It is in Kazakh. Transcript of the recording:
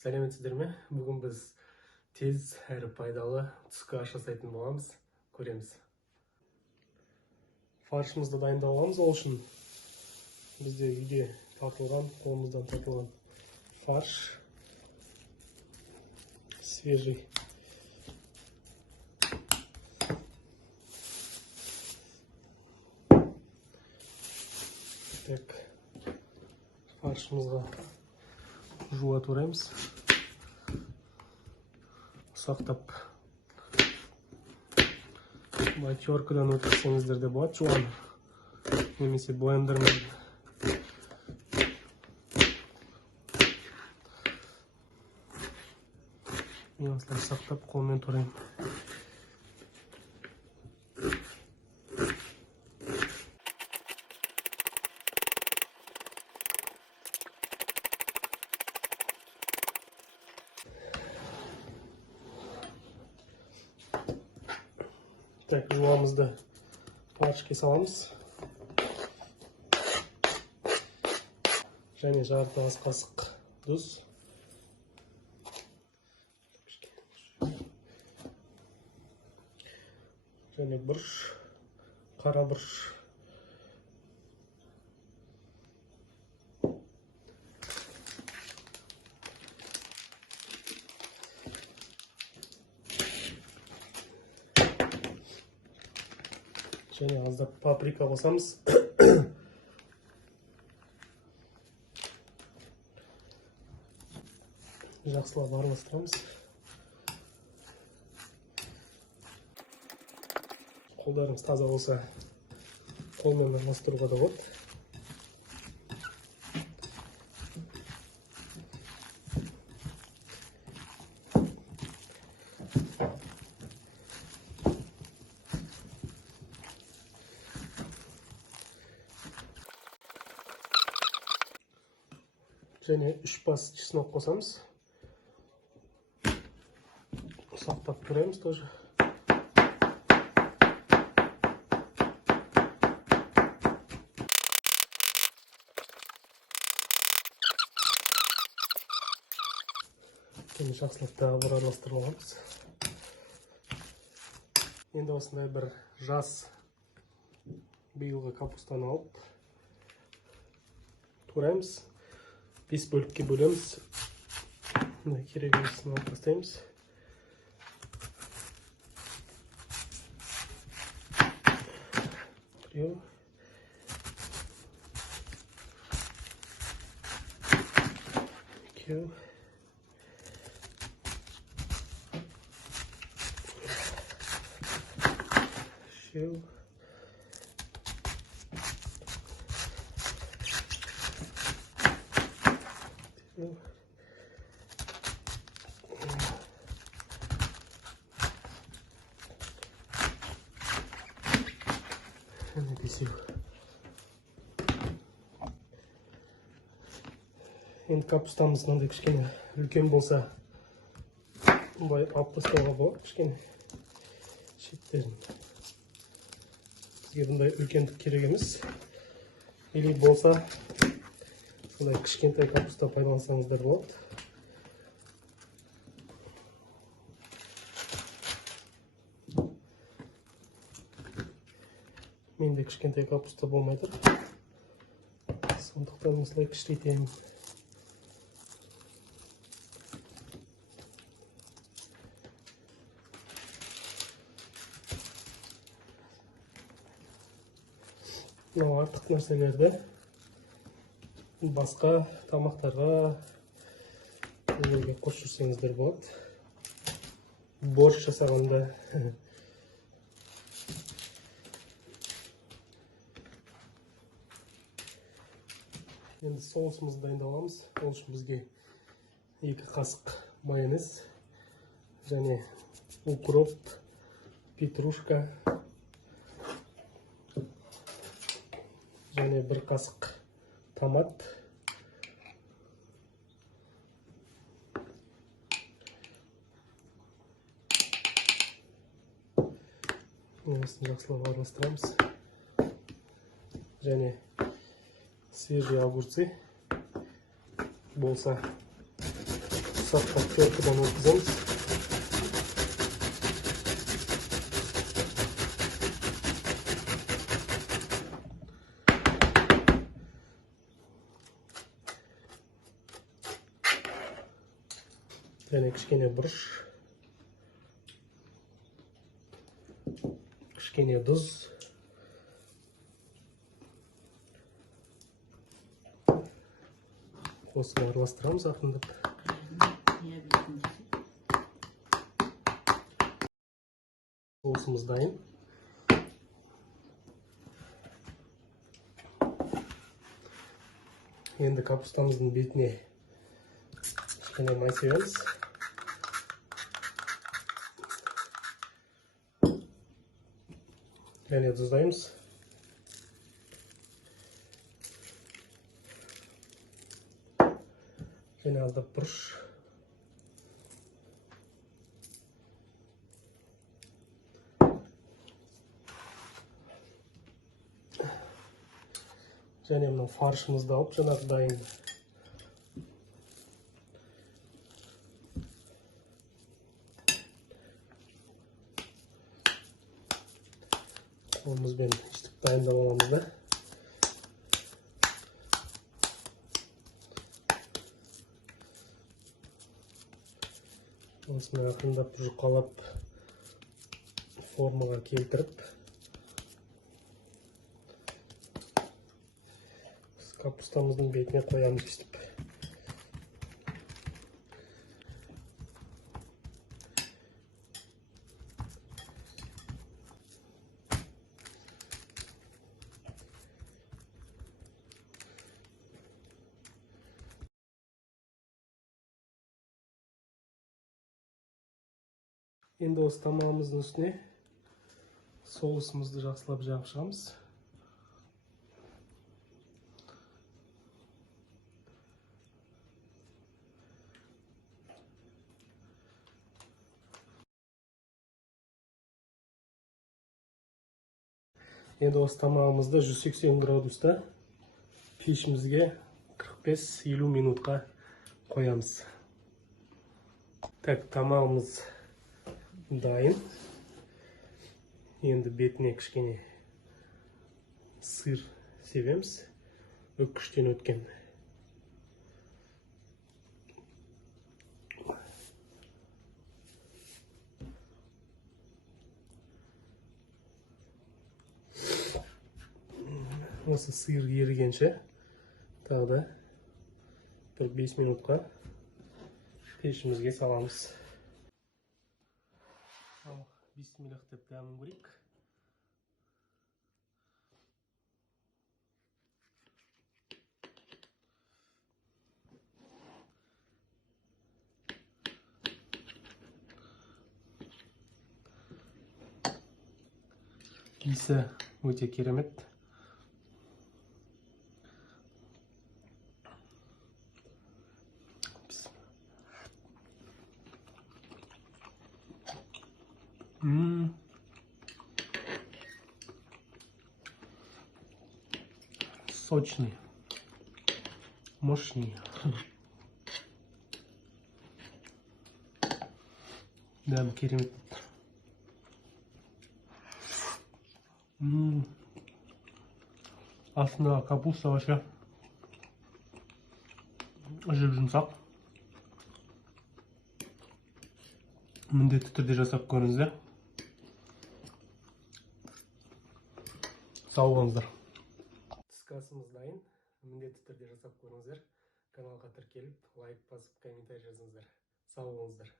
Сәлеметсіздер ме? Бүгін біз тез әрі пайдалы түскі аш жасайтын боламыз. Көреміз. Фаршымызды дайындап аламыз. Ол үшін бізде үйде тартылған, қолымыздан тартылған фарш. Свежий. Так, фаршымызға жуа тураймыз. Ұсақтап теркадан өткізсеңіздер де болады, жуан немесе блендермен. Мен осылай ұсақтап қолмен тураймын. Так, жуамызды фаршке саламыз. Және жарты ас қасық тұз. Және бұрыш, қара бұрыш. Және аздап паприка қосамыз. Жақсылап араластырамыз. Қолдарыңыз таза болса, қолмен араластыруға да болады. Және 3 бас чеснок қосамыз. Ұсақтап тураймыз тоже. Және жақсылап тағы бір араластырып аламыз. Енді осындай бір жас биылғы капустаны алып тураймыз. 5 бөлікке бөлеміз. Керек емесін алып тастаймыз. Біреу. Екеу. Үшеу. Енді капустамыз мынандай кішкене үлкен болса, бұлай алып тастауға болады, кішкене шеттерін. Бізге бұндай үлкендік керек емес. Или болса, бұндай кішкентай капуста пайдалансаңыздар болады. Менде кішкентай капуста болмайды. Сондықтан осылай кішірейтемін. Мынау артық нәрселерді басқа тамақтарға қосып жүрсеңіздер болады. Борщ жасағанда. Енді соусымызды дайындаламыз. Ол үшін бізге 2 қасық майонез және укроп, петрушка және 1 қасық томат. Осыны жақсылап араластырамыз. Және свежие огурцы болса саптап теркіден өткіземіз. Және кішкене бұрыш, кішкене тұз, қосып араластырамыз ақырындап. Соусымыз дайын. Енді капустамыздың бетіне кішкене май себеміз. Және тұздаймыз. Және аздап бұрыш. Және мына фаршымызды алып, жаңағы дайын. Қолымызбен үстіп дайындап аламыз да. Осыны ақырындап жұқалап формаға келтіріп, капустамыздың бетіне қоямыз үстіп. Енді осы тамағымыздың үстіне соусымызды жақсылап жағып шығамыз. Енді осы тамағымызды 180 градуста пешімізге 45-50 минутқа қоямыз. Так, тамағымыз дайын. Енді бетіне кішкене сыр себеміз. Үккіштен өткен. Осы сыр ерігенше тағы да бір 5 минутқа пешімізге саламыз. Бисмиллах деп дәмін көрейік. Иісі өте керемет. Сочный, мощный. Дәмі керемет. Астындағы капуста вообще жіп-жұмсақ. Міндетті түрде жасап көріңіздер. Сау болыңыздар. Түскі асымыз дайын. Міндетті түрде жасап көріңіздер. Каналға тіркеліп, лайк басып, комментарий жазыңыздар. Сау болыңыздар.